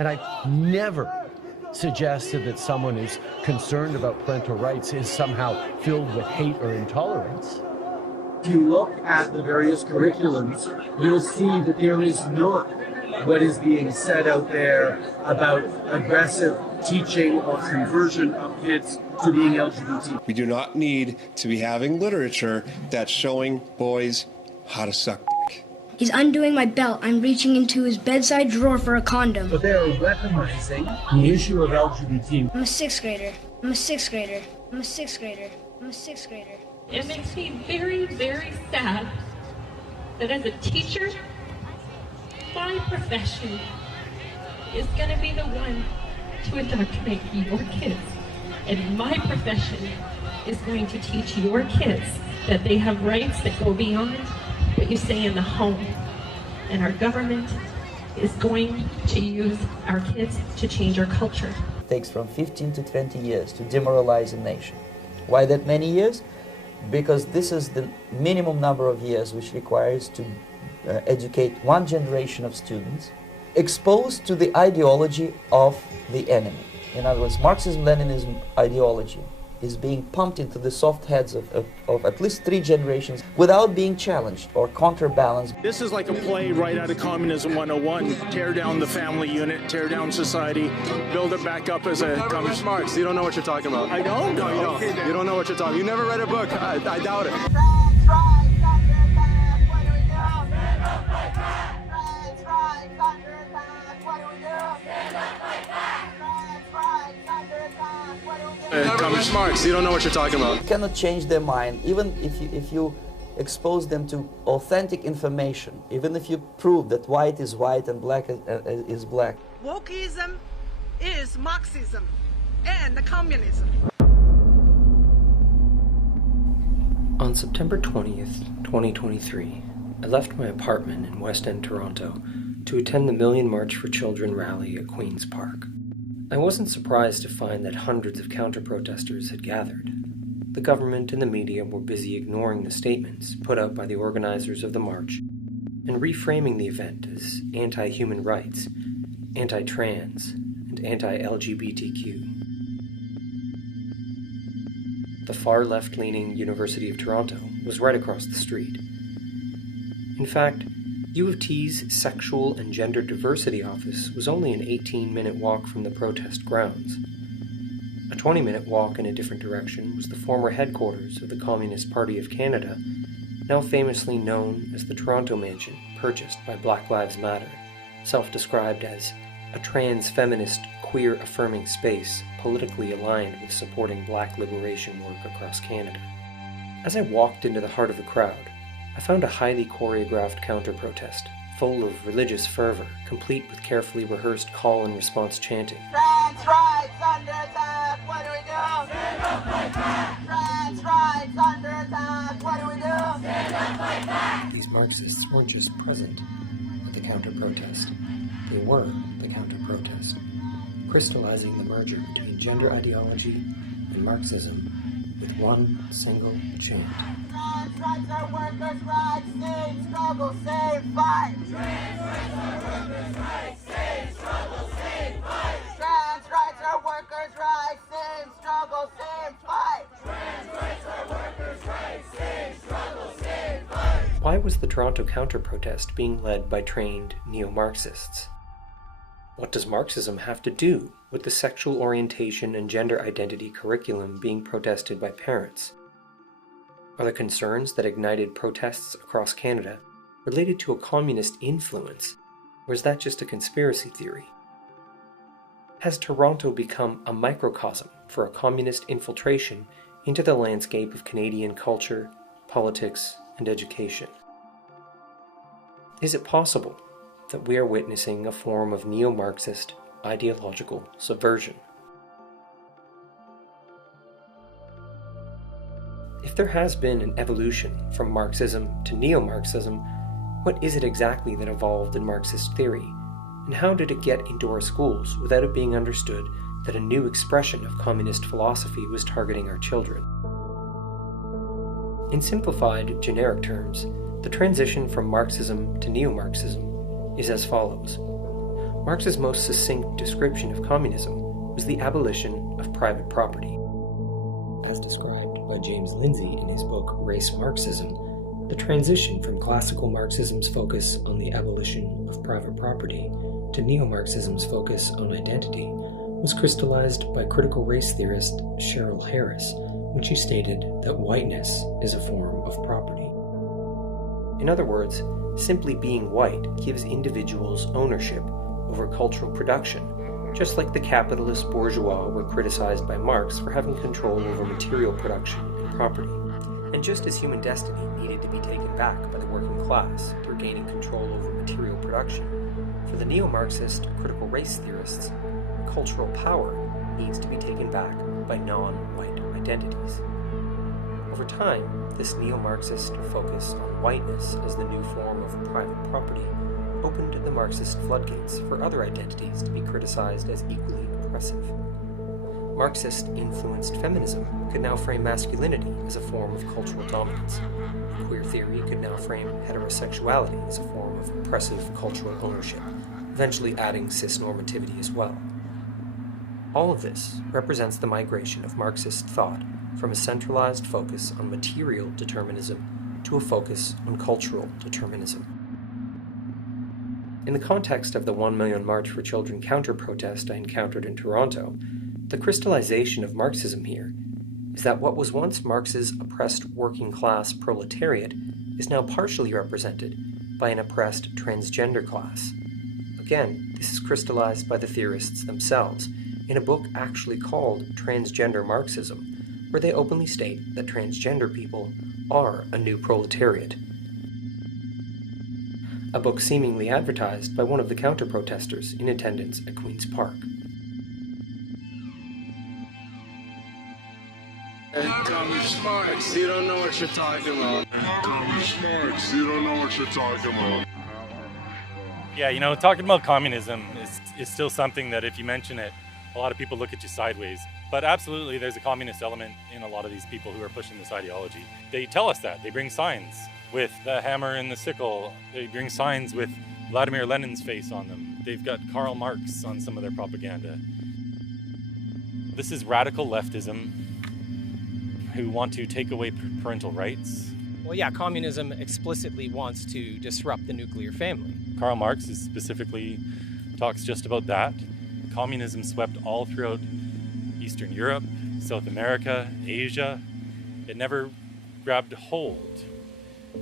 And I never suggested that someone who's concerned about parental rights is somehow filled with hate or intolerance. If you look at the various curriculums, you'll see that there is not what is being said out there about aggressive teaching or conversion of kids to being LGBT. We do not need to be having literature that's showing boys how to suck dick. He's undoing my belt. I'm reaching into his bedside drawer for a condom. But they are weaponizing the issue of LGBT. I'm a sixth grader. I'm a sixth grader. I'm a sixth grader. I'm a sixth grader. It makes me very, very sad that as a teacher, my profession is going to be the one to indoctrinate your kids. And my profession is going to teach your kids that they have rights that go beyond what you say in the home. And our government is going to use our kids to change our culture. It takes from 15 to 20 years to demoralize a nation. Why that many years? Because this is the minimum number of years which requires to educate one generation of students exposed to the ideology of the enemy. In other words, Marxism-Leninism ideology is being pumped into the soft heads of at least 3 generations without being challenged or counterbalanced. This is like a play right out of Communism 101. Tear down the family unit, tear down society, build it back up as a... Never read Marx. You don't know what you're talking about. I don't? No, you don't. You don't know what you're talking about. You never read a book. I doubt it. Never read Marx. You don't know what you're talking about. You cannot change their mind, even if you expose them to authentic information, even if you prove that white is white and black is black. Wokeism is Marxism and the communism. On September 20th, 2023, I left my apartment in West End, Toronto, to attend the Million March for Children rally at Queen's Park. I wasn't surprised to find that hundreds of counter-protesters had gathered. The government and the media were busy ignoring the statements put out by the organizers of the march and reframing the event as anti-human rights, anti-trans, and anti-LGBTQ. The far left-leaning University of Toronto was right across the street. In fact, U of T's Sexual and Gender Diversity Office was only an 18-minute walk from the protest grounds. A 20-minute walk in a different direction was the former headquarters of the Communist Party of Canada, now famously known as the Toronto Mansion, purchased by Black Lives Matter, self-described as a trans-feminist, queer-affirming space politically aligned with supporting black liberation work across Canada. As I walked into the heart of the crowd, I found a highly choreographed counter-protest, full of religious fervor, complete with carefully rehearsed call and response chanting. Trans rights under attack, what do we do? Stand up, fight back! Trans rights under attack, what do we do? Stand up, fight back! These Marxists weren't just present at the counter-protest, they were the counter-protest, crystallizing the merger between gender ideology and Marxism with one single chant. Trans rights are workers' rights, same struggle, same fight! Trans rights are workers' rights, same struggle, same fight! Trans rights are workers' rights, same struggle, same fight! Trans rights are workers' rights, same struggle, same fight! Why was the Toronto counter-protest being led by trained neo-Marxists? What does Marxism have to do with the sexual orientation and gender identity curriculum being protested by parents? Are the concerns that ignited protests across Canada related to a communist influence, or is that just a conspiracy theory? Has Toronto become a microcosm for a communist infiltration into the landscape of Canadian culture, politics, and education? Is it possible that we are witnessing a form of neo-Marxist ideological subversion? If there has been an evolution from Marxism to neo-Marxism, what is it exactly that evolved in Marxist theory, and how did it get into our schools without it being understood that a new expression of communist philosophy was targeting our children? In simplified, generic terms, the transition from Marxism to neo-Marxism is as follows. Marx's most succinct description of communism was the abolition of private property. As described by James Lindsay in his book Race Marxism, the transition from classical Marxism's focus on the abolition of private property to neo-Marxism's focus on identity was crystallized by critical race theorist Cheryl Harris when she stated that whiteness is a form of property. In other words, simply being white gives individuals ownership over cultural production, just like the capitalist bourgeois were criticized by Marx for having control over material production and property. And just as human destiny needed to be taken back by the working class through gaining control over material production, for the neo-Marxist critical race theorists, cultural power needs to be taken back by non-white identities. Over time, this neo-Marxist focus on whiteness as the new form of private property opened the Marxist floodgates for other identities to be criticized as equally oppressive. Marxist-influenced feminism could now frame masculinity as a form of cultural dominance. Queer theory could now frame heterosexuality as a form of oppressive cultural ownership, eventually adding cis-normativity as well. All of this represents the migration of Marxist thought from a centralized focus on material determinism to a focus on cultural determinism. In the context of the 1 Million March for Children counter-protest I encountered in Toronto, the crystallization of Marxism here is that what was once Marx's oppressed working-class proletariat is now partially represented by an oppressed transgender class. Again, this is crystallized by the theorists themselves in a book actually called Transgender Marxism, where they openly state that transgender people are a new proletariat. A book seemingly advertised by one of the counter-protesters in attendance at Queen's Park. Communist Marx, you don't know what you're talking about. Communist Marx, you don't know what you're talking about. Yeah, you know, talking about communism is still something that if you mention it, a lot of people look at you sideways. But absolutely, there's a communist element in a lot of these people who are pushing this ideology. They tell us that. They bring signs with the hammer and the sickle. They bring signs with Vladimir Lenin's face on them. They've got Karl Marx on some of their propaganda. This is radical leftism who want to take away parental rights. Well, yeah, communism explicitly wants to disrupt the nuclear family. Karl Marx specifically talks just about that. Communism swept all throughout Eastern Europe, South America, Asia. It never grabbed hold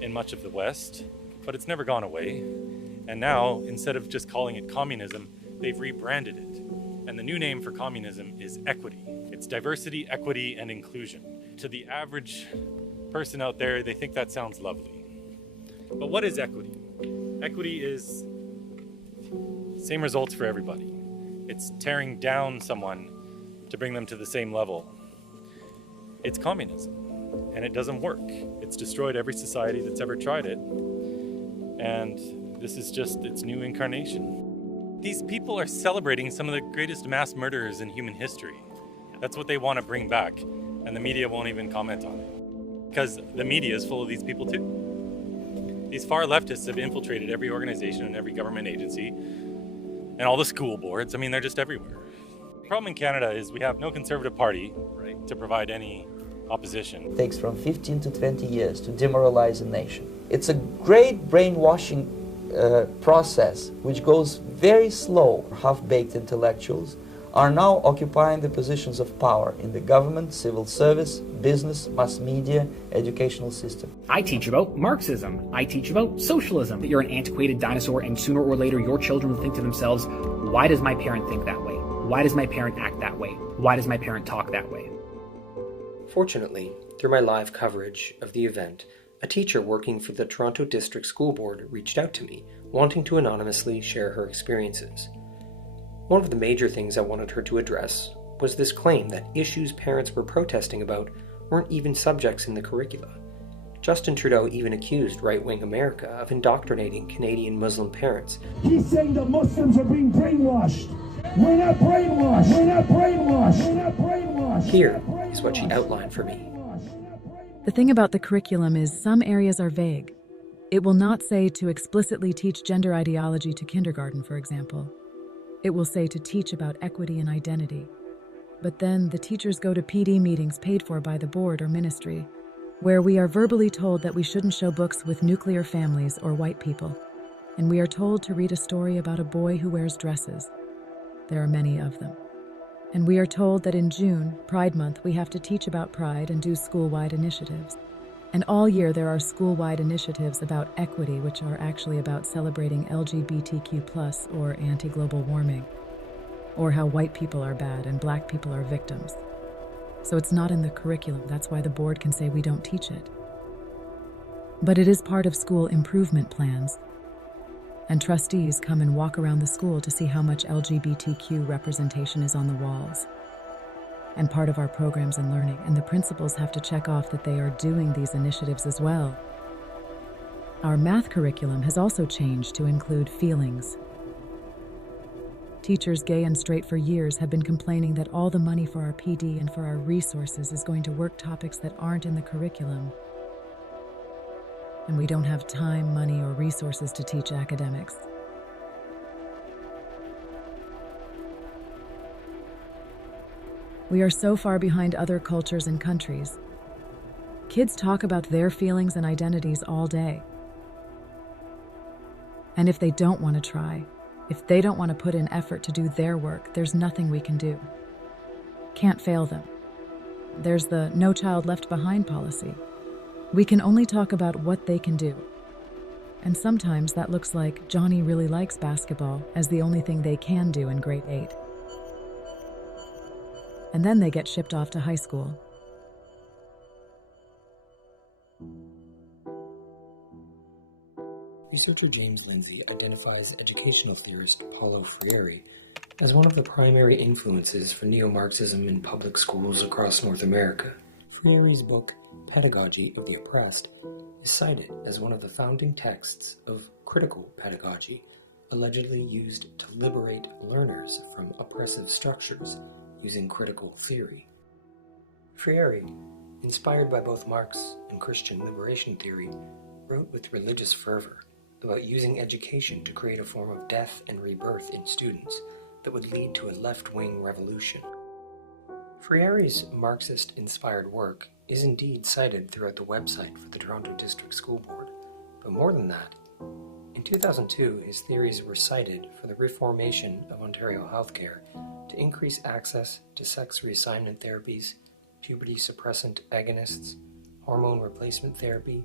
in much of the West, but it's never gone away. And now, instead of just calling it communism, they've rebranded it. And the new name for communism is equity. It's diversity, equity, and inclusion. To the average person out there, they think that sounds lovely. But what is equity? Equity is same results for everybody. It's tearing down someone to bring them to the same level. It's communism, and it doesn't work. It's destroyed every society that's ever tried it, and this is just its new incarnation. These people are celebrating some of the greatest mass murderers in human history. That's what they want to bring back, and the media won't even comment on it, because the media is full of these people too. These far leftists have infiltrated every organization and every government agency, and all the school boards. I mean, they're just everywhere. The problem in Canada is we have no Conservative Party, right, to provide any opposition. It takes from 15 to 20 years to demoralize a nation. It's a great brainwashing process which goes very slow. Half-baked intellectuals are now occupying the positions of power in the government, civil service, business, mass media, educational system. I teach about Marxism. I teach about socialism. That you're an antiquated dinosaur, and sooner or later your children will think to themselves, why does my parent think that way? Why does my parent act that way? Why does my parent talk that way? Fortunately, through my live coverage of the event, a teacher working for the Toronto District School Board reached out to me, wanting to anonymously share her experiences. One of the major things I wanted her to address was this claim that issues parents were protesting about weren't even subjects in the curricula. Justin Trudeau even accused right-wing America of indoctrinating Canadian Muslim parents. He's saying that Muslims are being brainwashed. We're not brainwashed. We're not brainwashed. We're not brainwashed. Here is what she outlined for me. The thing about the curriculum is some areas are vague. It will not say to explicitly teach gender ideology to kindergarten, for example. It will say to teach about equity and identity. But then the teachers go to PD meetings paid for by the board or ministry, where we are verbally told that we shouldn't show books with nuclear families or white people, and we are told to read a story about a boy who wears dresses. There are many of them. And we are told that in June, Pride Month, we have to teach about pride and do school-wide initiatives. And all year there are school-wide initiatives about equity, which are actually about celebrating LGBTQ+ or anti-global warming, or how white people are bad and black people are victims. So it's not in the curriculum. That's why the board can say we don't teach it. But it is part of school improvement plans. And trustees come and walk around the school to see how much LGBTQ representation is on the walls. And part of our programs and learning, and the principals have to check off that they are doing these initiatives as well. Our math curriculum has also changed to include feelings. Teachers, gay and straight, for years have been complaining that all the money for our PD and for our resources is going to work topics that aren't in the curriculum. And we don't have time, money, or resources to teach academics. We are so far behind other cultures and countries. Kids talk about their feelings and identities all day. And if they don't want to try, if they don't want to put in effort to do their work, there's nothing we can do. Can't fail them. There's the No Child Left Behind policy. We can only talk about what they can do. And sometimes that looks like Johnny really likes basketball as the only thing they can do in grade 8. And then they get shipped off to high school. Researcher James Lindsay identifies educational theorist Paulo Freire as one of the primary influences for neo-Marxism in public schools across North America. Freire's book, Pedagogy of the Oppressed, is cited as one of the founding texts of critical pedagogy, allegedly used to liberate learners from oppressive structures using critical theory. Freire, inspired by both Marx and Christian liberation theory, wrote with religious fervor about using education to create a form of death and rebirth in students that would lead to a left-wing revolution. Freire's Marxist-inspired work is indeed cited throughout the website for the Toronto District School Board, but more than that, in 2002 his theories were cited for the reformation of Ontario healthcare to increase access to sex reassignment therapies, puberty suppressant agonists, hormone replacement therapy,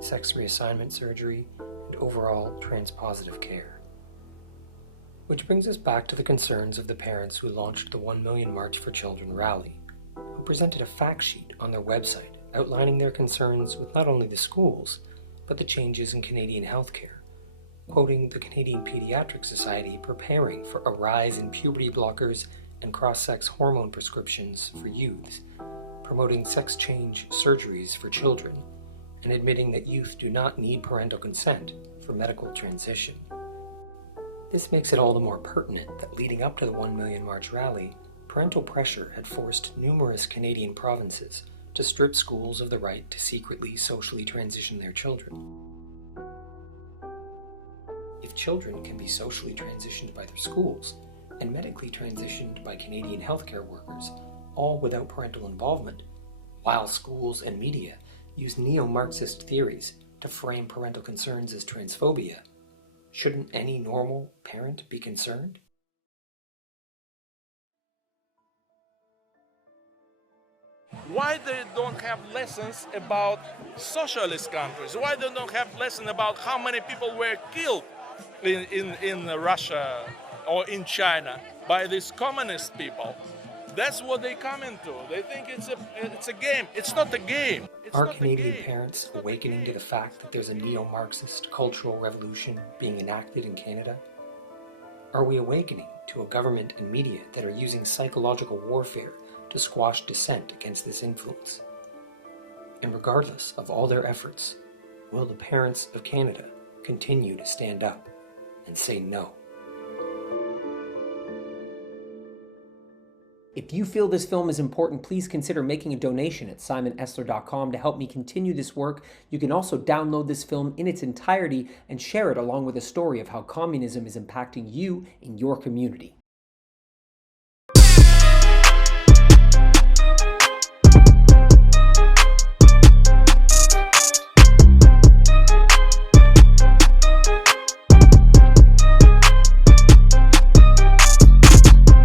sex reassignment surgery, and overall transpositive care. Which brings us back to the concerns of the parents who launched the 1 Million March for Children rally, who presented a fact sheet on their website outlining their concerns with not only the schools, but the changes in Canadian healthcare, quoting the Canadian Pediatric Society preparing for a rise in puberty blockers and cross-sex hormone prescriptions for youths, promoting sex change surgeries for children, and admitting that youth do not need parental consent for medical transition. This makes it all the more pertinent that leading up to the 1 Million March rally, parental pressure had forced numerous Canadian provinces to strip schools of the right to secretly socially transition their children. If children can be socially transitioned by their schools and medically transitioned by Canadian healthcare workers, all without parental involvement, while schools and media use neo-Marxist theories to frame parental concerns as transphobia, shouldn't any normal parent be concerned? Why they don't have lessons about socialist countries? Why they don't have lessons about how many people were killed in Russia or in China by these communist people? That's what they come into. They think it's a game. It's not a game. Are Canadian parents awakening to the fact that there's a neo-Marxist cultural revolution being enacted in Canada? Are we awakening to a government and media that are using psychological warfare to squash dissent against this influence? And regardless of all their efforts, will the parents of Canada continue to stand up and say no? If you feel this film is important, please consider making a donation at simonesler.com to help me continue this work. You can also download this film in its entirety and share it along with a story of how communism is impacting you in your community.